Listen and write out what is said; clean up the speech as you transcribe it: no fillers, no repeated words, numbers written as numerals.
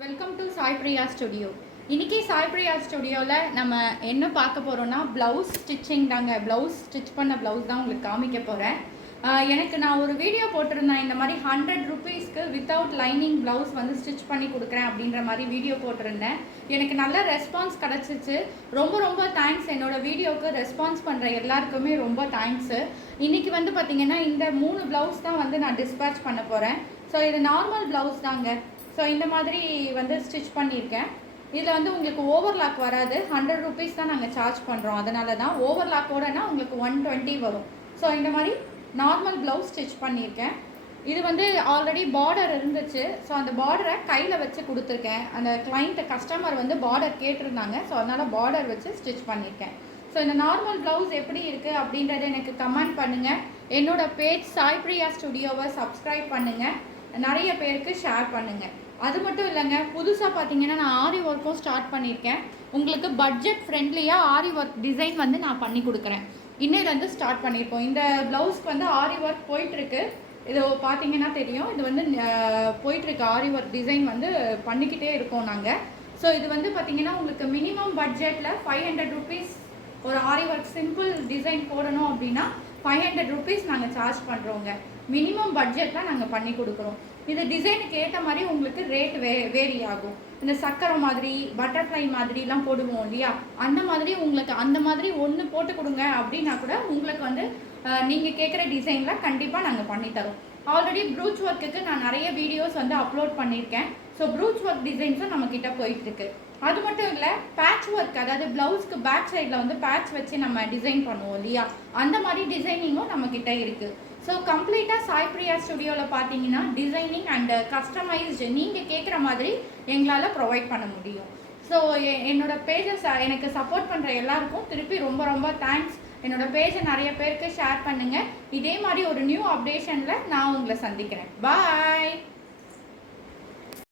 Welcome to Sai Priya studio. இன்றைக்கி சாய் பிரியா ஸ்டுடியோவில் நம்ம என்ன பார்க்க போகிறோன்னா ப்ளவுஸ் ஸ்டிச்சிங் தாங்க. ப்ளவுஸ் ஸ்டிச் பண்ண ப்ளவுஸ் தான் உங்களுக்கு காமிக்க போகிறேன். எனக்கு நான் ஒரு வீடியோ போட்டிருந்தேன், இந்த மாதிரி 100 rupeesக்கு வித்தவுட் லைனிங் ப்ளவுஸ் வந்து ஸ்டிச் பண்ணி கொடுக்குறேன் அப்படின்ற மாதிரி வீடியோ போட்டிருந்தேன். எனக்கு நல்ல ரெஸ்பான்ஸ் கிடச்சிச்சு. ரொம்ப ரொம்ப தேங்க்ஸ். என்னோடய வீடியோவுக்கு ரெஸ்பான்ஸ் பண்ணுற எல்லாருக்குமே ரொம்ப தேங்க்ஸு. இன்றைக்கி வந்து பார்த்திங்கன்னா இந்த 3 ப்ளவுஸ் தான் வந்து நான் டிஸ்பேட்ச் பண்ண போகிறேன். ஸோ இது நார்மல் ப்ளவுஸ் தாங்க. ஸோ இந்த மாதிரி வந்து ஸ்டிச் பண்ணியிருக்கேன். இதில் வந்து உங்களுக்கு ஓவர்லாக் வராது. 100 rupees தான் நாங்கள் சார்ஜ் பண்ணுறோம். அதனால தான் ஓவர்லாக்கோடனா உங்களுக்கு 120 வரும். ஸோ இந்த மாதிரி நார்மல் ப்ளவுஸ் ஸ்டிச் பண்ணியிருக்கேன். இது வந்து ஆல்ரெடி பார்டர் இருந்துச்சு. ஸோ அந்த பார்டரை கையில் வச்சு கொடுத்துருக்கேன். அந்த கஸ்டமர் வந்து பார்டர் கேட்டிருந்தாங்க. ஸோ அதனால் பார்டர் வச்சு ஸ்டிச் பண்ணியிருக்கேன். ஸோ இந்த நார்மல் ப்ளவுஸ் எப்படி இருக்குது அப்படின்றத எனக்கு கமெண்ட் பண்ணுங்கள். என்னோடய பேஜ் சாய் பிரியா ஸ்டுடியோவை சப்ஸ்கிரைப் பண்ணுங்கள். நிறைய பேருக்கு ஷேர் பண்ணுங்கள். அது மட்டும் இல்லைங்க, புதுசாக பார்த்தீங்கன்னா நான் ஆரி ஒர்க்கும் ஸ்டார்ட் பண்ணியிருக்கேன். உங்களுக்கு பட்ஜெட் ஃப்ரெண்ட்லியாக ஆரி ஒர்க் டிசைன் வந்து நான் பண்ணி கொடுக்குறேன். இன்னையிலேருந்து ஸ்டார்ட் பண்ணியிருக்கோம். இந்த ப்ளவுஸ்க்கு வந்து ஆரி ஒர்க் போயிட்டுருக்கு. இது பார்த்தீங்கன்னா தெரியும். இது வந்து போயிட்டுருக்கு. ஆரி ஒர்க் டிசைன் வந்து பண்ணிக்கிட்டே இருக்கோம் நாங்கள். ஸோ இது வந்து பார்த்திங்கன்னா உங்களுக்கு மினிமம் பட்ஜெட்டில் 500 rupees ஒரு ஆரி ஒர்க் சிம்பிள் டிசைன் போடணும் அப்படின்னா 500 rupees நாங்கள் சார்ஜ் பண்ணுறோங்க. மினிமம் பட்ஜெட்டில் நாங்கள் பண்ணி கொடுக்குறோம். இது டிசைனுக்கு ஏற்ற மாதிரி உங்களுக்கு ரேட் வேரி ஆகும். இந்த சக்கரை மாதிரி பட்டர்ஃப்ளை மாதிரிலாம் போடுவோம் இல்லையா, அந்த மாதிரி உங்களுக்கு அந்த மாதிரி ஒன்று போட்டு கொடுங்க அப்படின்னா கூட உங்களுக்கு வந்து நீங்கள் கேட்குற டிசைனில் கண்டிப்பாக நாங்கள் பண்ணித்தரோம். ஆல்ரெடி ப்ரூச் ஒர்க்குக்கு நான் நிறைய வீடியோஸ் வந்து அப்லோட் பண்ணியிருக்கேன். ஸோ ப்ரூச் ஒர்க் டிசைன்ஸும் நம்மக்கிட்ட போயிட்டுருக்கு. அது மட்டும் இல்லை, பேட்ச் ஒர்க், அதாவது ப்ளவுஸ்க்கு பேக் சைடில் வந்து பேட்ச் வச்சு நம்ம டிசைன் பண்ணுவோம் இல்லையா, அந்த மாதிரி டிசைனிங்கும் நம்மக்கிட்ட இருக்குது. ஸோ கம்ப்ளீட்டாக சாய் பிரியா ஸ்டுடியோவில் பார்த்தீங்கன்னா டிசைனிங் அண்ட் கஸ்டமைஸ்டு நீங்கள் கேட்குற மாதிரி எங்களால் ப்ரொவைட் பண்ண முடியும். ஸோ என்னோடய பேஜஸ் எனக்கு சப்போர்ட் பண்ணுற எல்லாருக்கும் திருப்பி ரொம்ப ரொம்ப தேங்க்ஸ். என்னோடய பேஜை நிறைய பேருக்கு ஷேர் பண்ணுங்கள். இதே மாதிரி ஒரு நியூ அப்டேஷனில் நான் உங்களை சந்திக்கிறேன். பாய்.